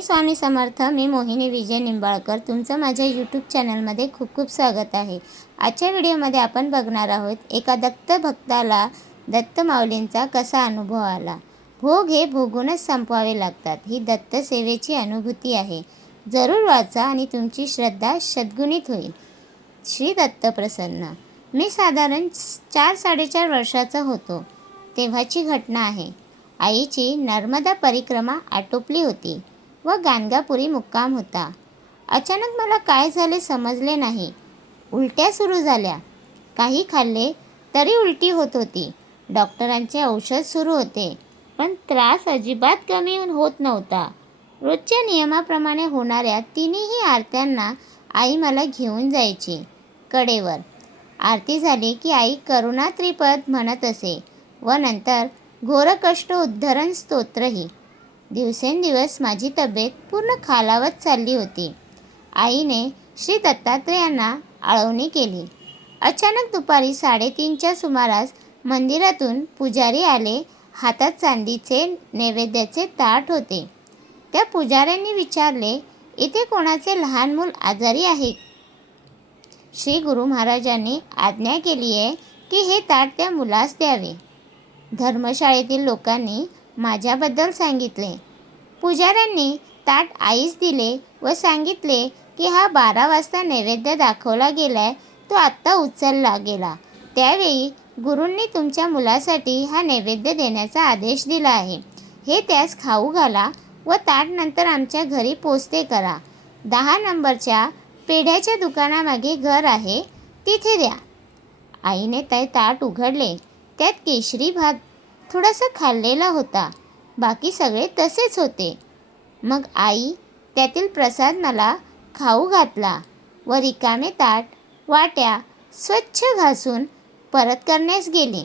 स्वामी समर्थ. मी मोहिनी विजय निंबाळकर. तुमचं माझ्या यूट्यूब चॅनलमध्ये खूप खूप स्वागत आहे. आजच्या व्हिडिओमध्ये आपण बघणार आहोत एका दत्त भक्ताला दत्त माऊलींचा कसा अनुभव आला. भोग हे भोगूनच संपवावे लागतात, ही दत्त सेवेची अनुभूती आहे. जरूर वाचा आणि तुमची श्रद्धा सद्गुणित होईल. श्री दत्त प्रसन्न. मी साधारण 4-4.5 वर्षाचा होतो तेव्हाची घटना आहे. आईची नर्मदा परिक्रमा आटोपली होती व गाणगापुरी मुक्काम होता. अचानक मला काय झाले समजले नाही. उलट्या सुरू झाल्या. काही खाल्ले तरी उलटी होत होती. डॉक्टरांचे औषध सुरू होते, पण त्रास अजिबात कमी होत नव्हता. रोजच्या नियमाप्रमाणे होणाऱ्या तिन्ही आरत्यांना आई मला घेऊन जायची. कडेवर आरती झाली की आई करुणा त्रिपद म्हणत असे व नंतर घोरकष्ट उद्धरण स्तोत्रही. दिवसेंदिवस माझी तब्येत पूर्ण खालावत चालली होती. आईने श्री दत्तात्रेयांना आळवणी केली. अचानक दुपारी 3:30च्या सुमारास मंदिरातून पुजारी आले. हातात चांदीचे नैवेद्याचे ताट होते. त्या पुजाऱ्यांनी विचारले, इथे कोणाचे लहान मूल आजारी आहे? श्री गुरु महाराजांनी आज्ञा केली आहे की हे ताट त्या मुलास द्यावे. धर्मशाळेतील लोकांनी माझ्याबद्दल सांगितले. पुजाऱ्यांनी ताट आईस दिले व सांगितले की हा 12 वाजता नैवेद्य दाखवला गेलाय, तो आत्ता उचलला गेला. त्यावेळी गुरूंनी तुमच्या मुलासाठी हा नैवेद्य देण्याचा आदेश दिला आहे. हे त्यास खाऊ घाला व ताट नंतर आमच्या घरी पोचते करा. 10 नंबरच्या पेढ्याच्या दुकानामागे घर आहे, तिथे द्या. आईने ते ताट उघडले. त्यात केशरी भात थोडासा खाल्लेला होता. बाकी सगळे तसेच होते. मग आई त्यातील प्रसाद मला खाऊ घातला व रिकामे ताट वाट्या स्वच्छ घासून परत करण्यास गेली.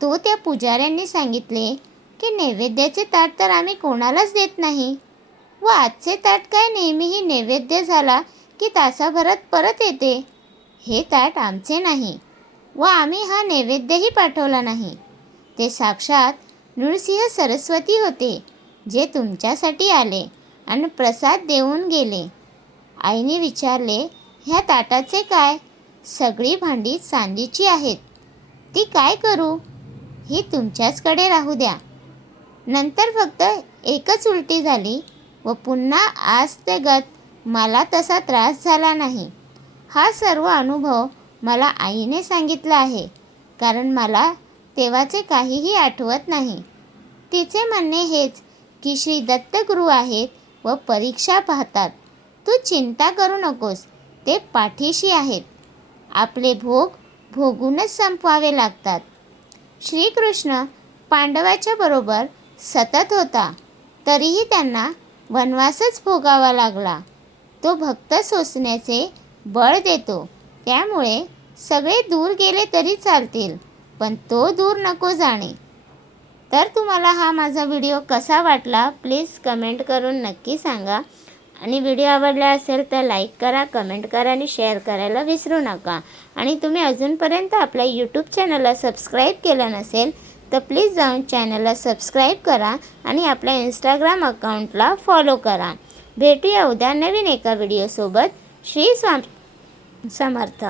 तो त्या पुजाऱ्यांनी सांगितले की नैवेद्याचे ताट तर आम्ही कोणालाच देत नाही व आजचे ताट काय नेहमीही नैवेद्य झाला की तासाभरात परत येते. हे ताट आमचे नाही व आम्ही हा नैवेद्यही पाठवला नाही. ते साक्षात नृसिंह सरस्वती होते, जे तुमच्यासाठी आले आणि प्रसाद देऊन गेले. आईने विचारले, ह्या ताटाचे काय? सगळी भांडी चांदीची आहेत, ती काय करू? ही तुमच्याचकडे राहू द्या. नंतर फक्त एकच उलटी झाली व पुन्हा आजतागत मला तसा त्रास झाला नाही. हा सर्व अनुभव मला आईने सांगितला आहे, कारण मला तेव्हाचे काहीही आठवत नाही. तिचे म्हणणे हेच की श्री दत्तगुरू आहेत व परीक्षा पाहतात. तू चिंता करू नकोस, ते पाठीशी आहेत. आपले भोग भोगूनच संपवावे लागतात. श्रीकृष्ण पांडवाच्या बरोबर सतत होता, तरीही त्यांना वनवासच भोगावा लागला. तो भक्त सोसण्याचे बळ देतो. त्यामुळे सगळे दूर गेले तरी चालतील, पण तो दूर नको जाणे. तर तुम्हाला हा माझा व्हिडिओ कसा वाटला प्लीज कमेंट करून नक्की सांगा. आणि व्हिडिओ आवडला असेल तर लाईक करा, कमेंट करा आणि शेअर करायला विसरू नका. आणि तुम्ही अजूनपर्यंत आपल्या यूट्यूब चॅनलला सबस्क्राईब केलं नसेल तर प्लीज जाऊन चॅनलला सबस्क्राईब करा आणि आपल्या इंस्टाग्राम अकाउंटला फॉलो करा. भेटूया उद्या नवीन एका व्हिडिओसोबत. श्री स्वामी समर्थ.